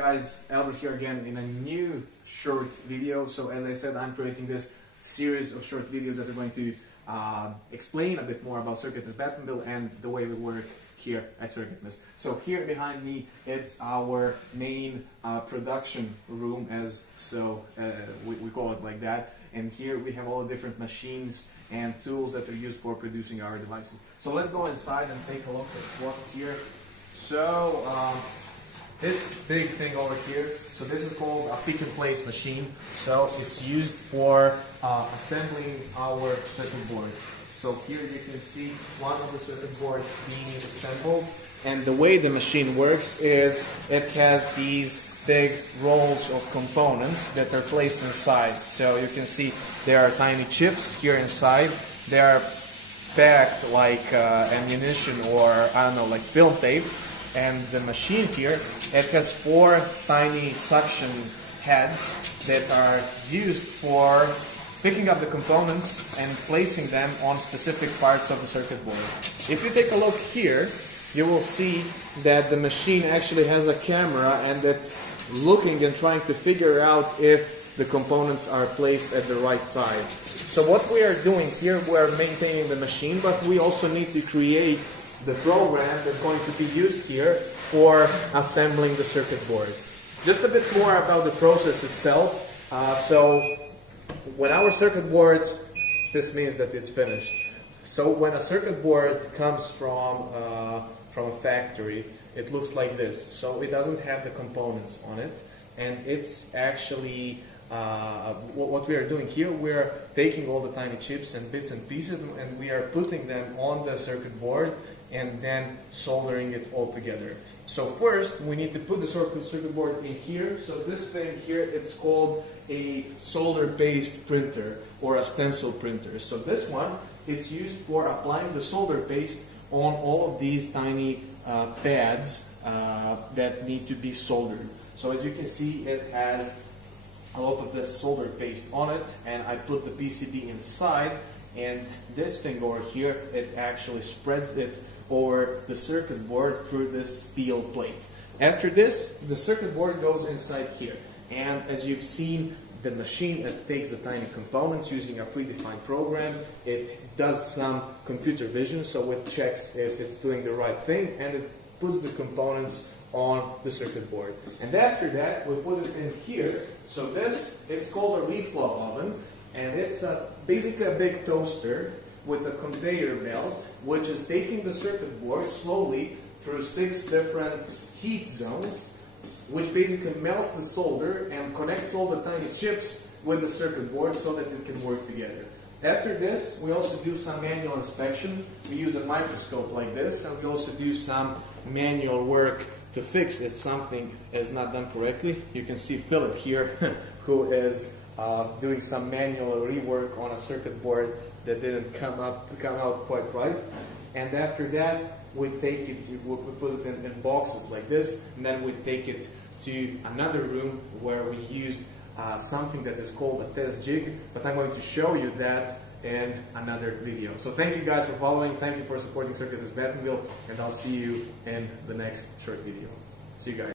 guys, Albert here again in a new short video. So as I said, I'm creating this series of short videos that are going to explain a bit more about CircuitMess Batmobile and the way we work here at CircuitMess. So here behind me, it's our main production room, we call it like that. And here we have all the different machines and tools that are used for producing our devices. So let's go inside and take a look at what's here. So this big thing over here, so this is called a pick and place machine. So it's used for assembling our circuit boards. So here you can see one of the circuit boards being assembled. And the way the machine works is it has these big rolls of components that are placed inside. So you can see there are tiny chips here inside. They are packed like ammunition or, I don't know, like film tape. And the machine here, it has 4 tiny suction heads that are used for picking up the components and placing them on specific parts of the circuit board. If you take a look here, you will see that the machine actually has a camera and it's looking and trying to figure out if the components are placed at the right side. So what we are doing here, we are maintaining the machine, but we also need to create the program that's going to be used here for assembling the circuit board. Just a bit more about the process itself. So when our circuit boards, this means that it's finished. So when a circuit board comes from a factory, it looks like this. So it doesn't have the components on it, and it's actually what we are doing here, we're taking all the tiny chips and bits and pieces and we are putting them on the circuit board and then soldering it all together. So first we need to put the circuit board in here. So this thing here, it's called a solder-based printer or a stencil printer. So this one, it's used for applying the solder paste on all of these tiny pads that need to be soldered. So as you can see, it has a lot of this solder paste on it, and I put the PCB inside, and this thing over here, it actually spreads it over the circuit board through this steel plate. After this, the circuit board goes inside here, and as you've seen, the machine, it takes the tiny components using a predefined program. It does some computer vision, so it checks if it's doing the right thing, and it puts the components on the circuit board. And after that, we put it in here. So this, it's called a reflow oven, and it's basically a big toaster with a conveyor belt, which is taking the circuit board slowly through 6 different heat zones, which basically melts the solder and connects all the tiny chips with the circuit board so that it can work together. After this, we also do some manual inspection. We use a microscope like this, and we also do some manual work to fix if something is not done correctly. You can see Philip here, who is doing some manual rework on a circuit board that didn't come out quite right. And after that, we take it, we put it in boxes like this, and then we take it to another room where we used something that is called a test jig, but I'm going to show you that in another video. So thank you guys for following, thank you for supporting CircuitMess Batmobile, and I'll see you in the next short video. See you guys.